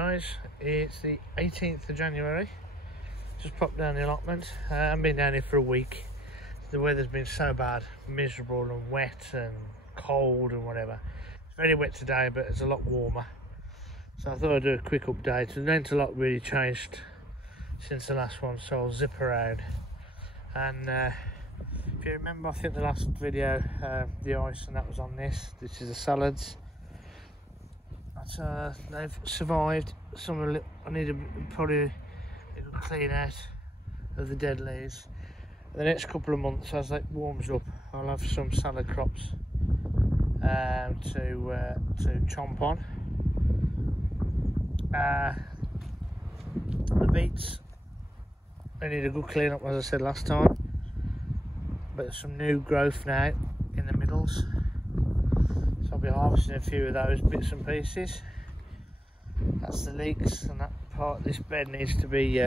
guys, it's the 18th of January. Just popped down the allotment. I've been down here for a week. The weather's been so bad, miserable and wet and cold and whatever. It's very wet today, but it's a lot warmer. So I thought I'd do a quick update. The vent a lot really changed since the last one, so I'll zip around. And if you remember, I think the last video, the ice and that was on this. This is the salads. They've survived. I need probably a little clean out of the dead leaves. The next couple of months, as it warms up, I'll have some salad crops to chomp on. The beets, they need a good clean up, as I said last time. But there's some new growth now in the middles. So I'll be harvesting a few of those bits and pieces. That's the leeks, and that part of this bed needs to be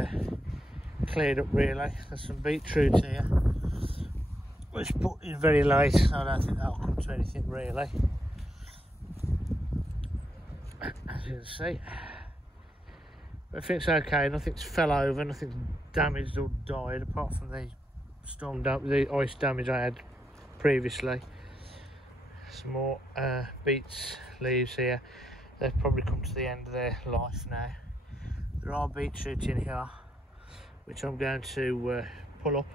cleared up really. There's some beetroot here, which put in very late, so I don't think that'll come to anything really. As you can see, everything's okay, nothing's fell over, nothing's damaged or died apart from the ice damage I had previously. Some more beets leaves here. They've probably come to the end of their life now. There are beetroot in here, which I'm going to pull up.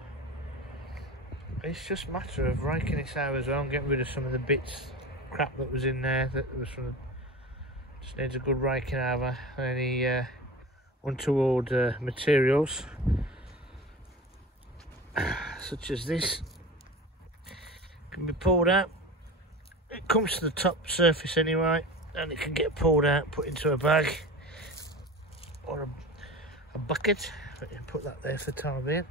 It's just a matter of raking this out as well and getting rid of some of the bits, crap that was in there that was from. Just needs a good raking over. Any untoward materials, such as this, can be pulled out. It comes to the top surface anyway, and it can get pulled out, put into a bag or a bucket. Put that there for the time being.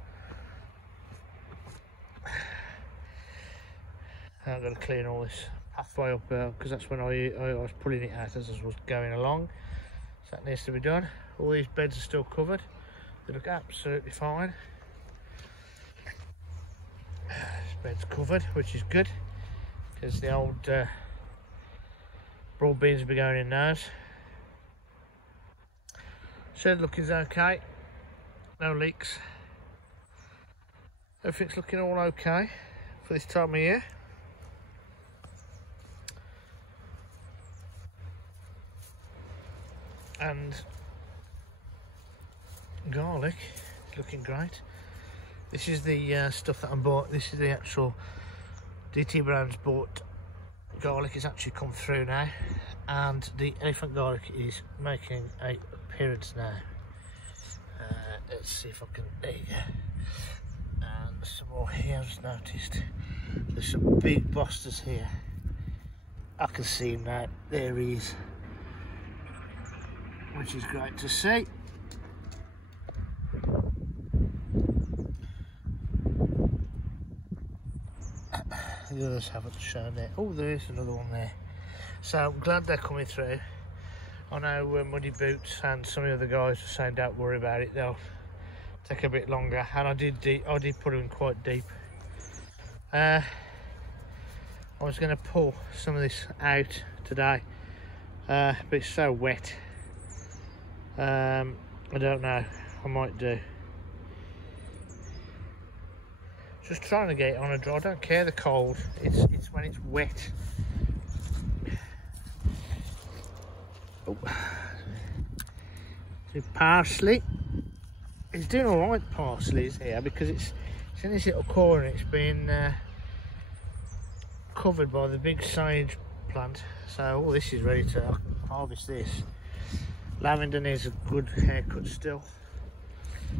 I'm going to clean all this pathway up because that's when I was pulling it out as I was going along. So that needs to be done. All these beds are still covered. They look absolutely fine. This bed's covered, which is good, because the old broad beans will be going in those. Shed look is okay. No leaks. Everything's looking all okay for this time of year. And garlic is looking great. This is the stuff that I bought. This is the actual DT Brown's bought garlic. It's actually come through now, and the elephant garlic is making an appearance now. Let's see if I can. There you go. And some more here. I've just noticed there's some big busters here. I can see him now. There he is, which is great to see. The others haven't shown there. Oh, there is another one there. So I'm glad they're coming through. I know Muddy Boots and some of the other guys are saying don't worry about it, they'll take a bit longer, and I did put them quite deep. I was going to pull some of this out today, but it's so wet. I don't know, I might do. Just trying to get it on a dry. I don't care the cold, it's when it's wet. Oh. So parsley, it's doing all right. Parsley is here because it's in this little corner. It's been covered by the big sage plant. So all this is ready to harvest this. Lavender needs a good haircut still,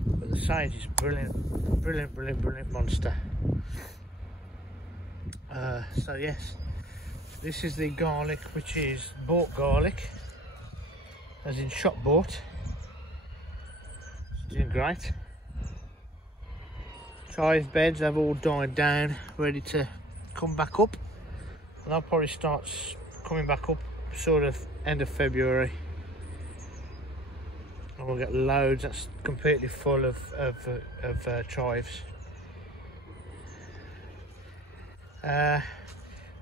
but the sage is brilliant, brilliant, brilliant, brilliant monster. So yes, this is the garlic, which is bought garlic, as in shop bought. It's doing great. Chive beds have all died down, ready to come back up, and I'll probably start coming back up sort of end of February. And we'll get loads. That's completely full of chives. The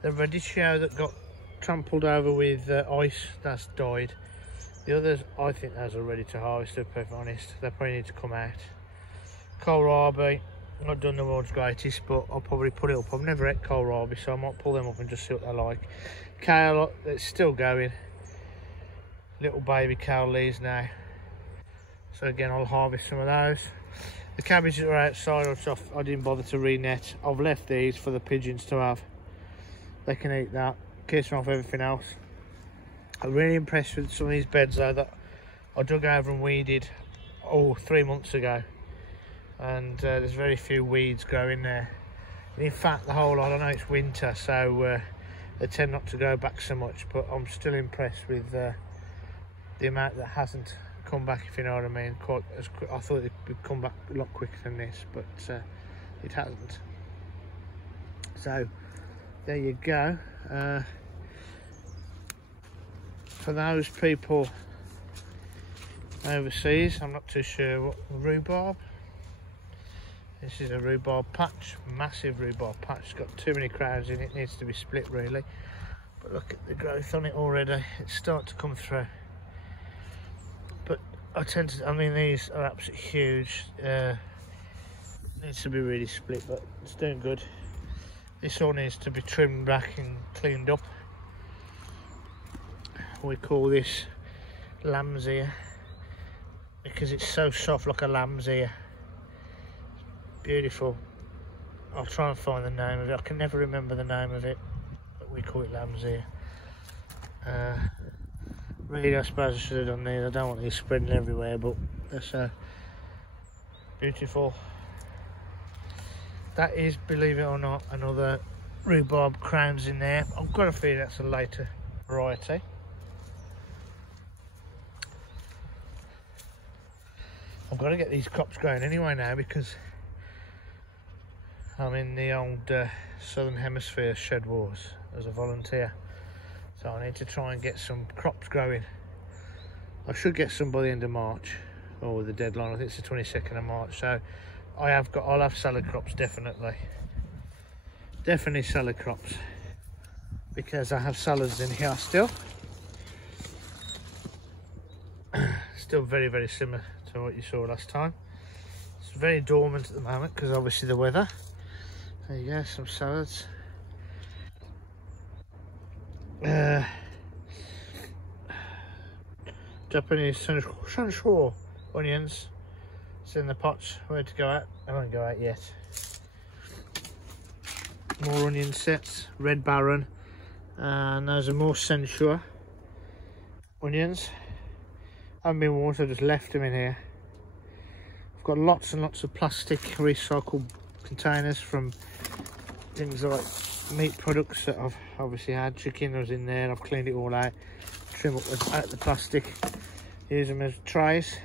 radicchio that got trampled over with ice, that's died. The others, I think those are ready to harvest, to be perfectly honest. They probably need to come out. Kohlrabi, not done the world's greatest, but I'll probably put it up. I've never ate kohlrabi, so I might pull them up and just see what they're like. Kale, it's still going. Little baby kale leaves now. So again, I'll harvest some of those. The cabbages are outside, which I didn't bother to re-net. I've left these for the pigeons to have. They can eat that, keeps them off everything else. I'm really impressed with some of these beds though that I dug over and weeded 3 months ago, and there's very few weeds growing there. And in fact, the whole lot, I know it's winter, so they tend not to grow back so much, but I'm still impressed with the amount that hasn't come back, if you know what I mean. Quite as quick. I thought it would come back a lot quicker than this, but it hasn't. So there you go. For those people overseas, I'm not too sure what rhubarb. This is a rhubarb patch, massive rhubarb patch. It's got too many crowns in it, needs to be split really. But look at the growth on it already, it's starting to come through. But I mean these are absolutely huge. Needs to be really split, but it's doing good. This all needs to be trimmed back and cleaned up. We call this lamb's ear because it's so soft, like a lamb's ear. Beautiful. I'll try and find the name of it. I can never remember the name of it, but we call it lamb's ear. Really, I suppose I should have done these. I don't want these spreading everywhere, but that's beautiful. That is, believe it or not, another rhubarb crowns in there. I've got a feeling that's a later variety. I've got to get these crops growing anyway now, because I'm in the old Southern Hemisphere Shedwars as a volunteer. So I need to try and get some crops growing. I should get some by the end of March, or the deadline, I think it's the 22nd of March. So I'll have salad crops, definitely salad crops, because I have salads in here still. Still very, very similar to what you saw last time. It's very dormant at the moment because obviously the weather. There you go, some salads. Japanese sunshore onions. It's in the pots, ready to go out. I won't go out yet. More onion sets, Red Baron, and those are more censure onions. Haven't been watered, just left them in here. I've got lots and lots of plastic recycled containers from things like meat products that I've obviously had. Chicken was in there, I've cleaned it all out, trim up out the plastic, use them as trays.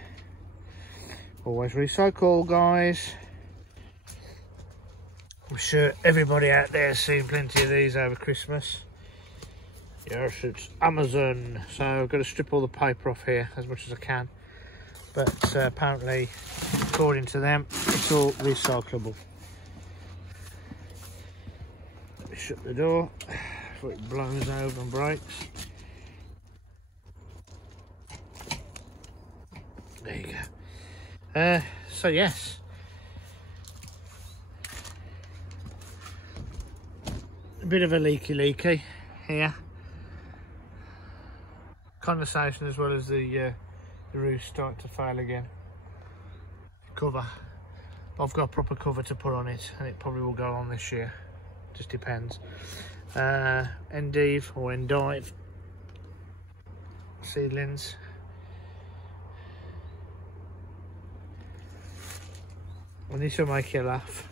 Always recycle, guys. I'm sure everybody out there has seen plenty of these over Christmas. Yes, it's Amazon, so I've got to strip all the paper off here as much as I can, but apparently, according to them, it's all recyclable. Let me shut the door before it blows over and breaks. There you go. So yes, a bit of a leaky here. Condensation, as well as the roof starting to fail again. Cover. I've got a proper cover to put on it, and it probably will go on this year. Just depends. Endive or endive seedlings. And this will make you laugh.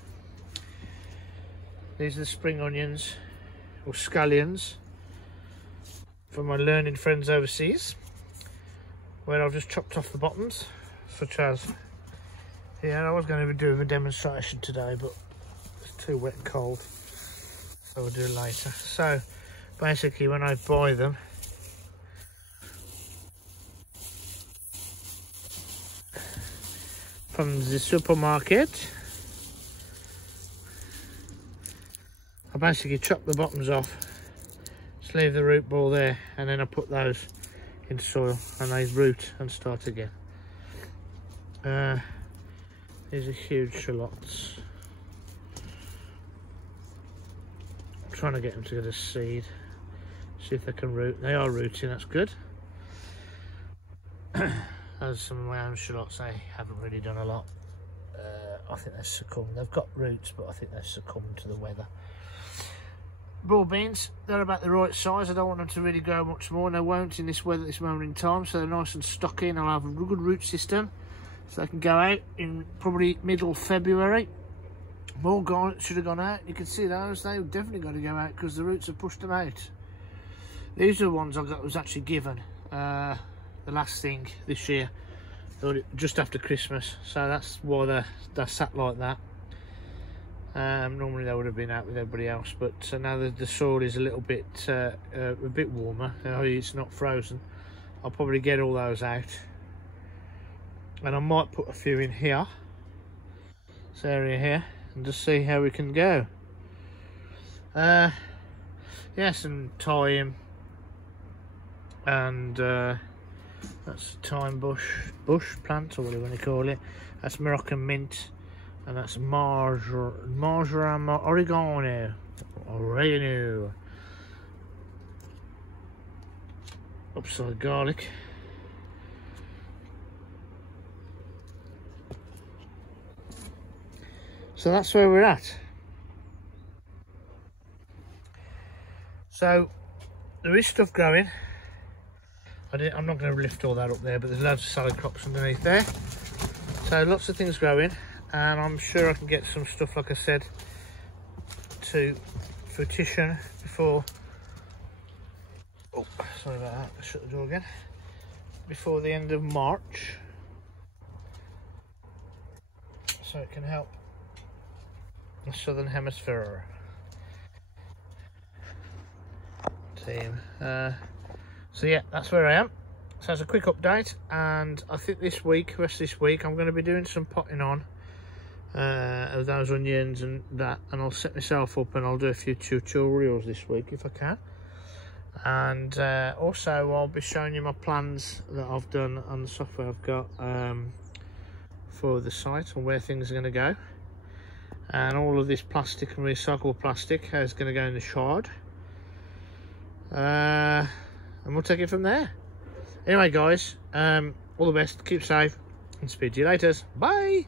These are the spring onions, or scallions, for my learning friends overseas, where I've just chopped off the bottoms, such as here. I was going to do a demonstration today, but it's too wet and cold, so we'll do it later. So basically, when I buy them, from the supermarket, I basically chop the bottoms off, just leave the root ball there, and then I put those into soil and they root and start again. These are huge shallots. I'm trying to get them to get a seed, see if they can root. They are rooting, that's good. As some of my own shallots, they haven't really done a lot. I think they've succumbed. They've got roots, but I think they've succumbed to the weather. Broad beans, they're about the right size. I don't want them to really grow much more, and they won't in this weather at this moment in time, so they're nice and stocky, and I'll have a good root system so they can go out in probably middle February. More should have gone out. You can see those, they've definitely got to go out because the roots have pushed them out. These are the ones I was actually given the last thing this year, just after Christmas, so that's why they're sat like that. Normally they would have been out with everybody else, but now the soil is a little bit warmer. It's not frozen. I'll probably get all those out, and I might put a few in here, this area here, and just see how we can go. Yeah, some thyme, and that's thyme bush plant, or whatever you want to call it. That's Moroccan mint. And that's marjoram oregano. Upside garlic. So that's where we're at. So there is stuff growing. I'm not going to lift all that up there, but there's loads of salad crops underneath there. So lots of things growing. And I'm sure I can get some stuff, like I said, to fruition before, oh sorry about that, I'll shut the door again, before the end of March, so it can help the Southern Hemisphere team. So yeah, that's where I am. So it's a quick update, and I think rest of this week I'm going to be doing some potting on of those onions and that, and I'll set myself up and I'll do a few tutorials this week if I can, and also I'll be showing you my plans that I've done on the software I've got for the site and where things are going to go, and all of this plastic and recyclable plastic is going to go in the shard, and we'll take it from there. Anyway guys, all the best, keep safe, and speak to you later. Bye.